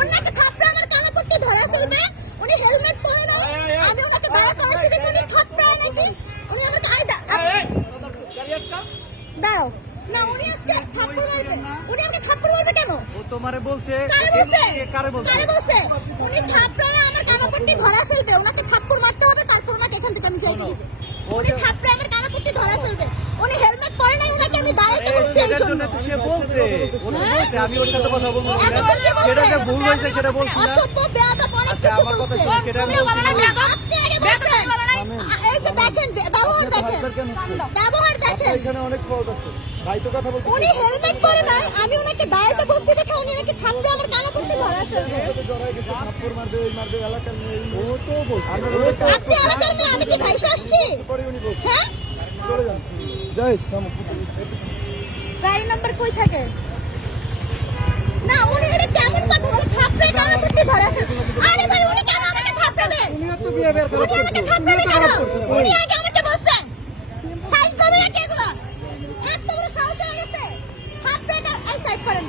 ওনাকে থাপড়ে আমার কানাপট্টি ধরা ফেলবে। উনি হেলমেট পরে নাই আমি ওনাকে দাঁড়া করাচ্ছি দেখে উনি থাপড়ায় নাকি উনি আমাকে আয় দাঁড়াও। না উনি আজকে থাপ্পড় মারবে। উনি আমাকে থাপ্পড় মারবে কেন? ও তোমারে বলছে কারে বলছে? কারে বলছে? কারে বলছে? উনি থাপড়ায় আমার কানাপট্টি ধরা ফেলবে। ওনাকে থাপ্পড় মারতে হবে তারপর ওনাকে এখান থেকে আমি যাই উনি থাপড়ায় আমার কানাপট্টি ধরা ফেলবে উনি হেলমেট পরে নাই ওনাকে আমি দাঁড়াইতে বলছি এই এটার জন্য তো সে বলছে। আমি ওর সাথে কথা বলব। যেটা যে ভুল হয়েছে সেটা বলছি না। আচ্ছা, আমার কথা বলছে। সেটা আমি পরে নাই আমি ওনাকে দাঁড়াইতে বসতে দেখে উনি নাকি থাপড়ে আমার এই মারবে এলাকার আপনি মেয়ে আমি কি ভাইসা আসছি? হ্যাঁ? চলে যান। যাই নাম্বার কই থাকে? না উনি এটা কেমন কথা বলে? থাপড়ে কেন আপনি ফেলবে আরে ভাই উনি কেন আমাকে থাপড়াবে? উনি তো বের করে উনি আমাকে থাপড়াবে কেন? উনি আগে আমাকে বলছেন ফাইল করে কেগুলো এত বড় সাহস হয়ে গেছে। থাপড়ে এই সাইড করেন।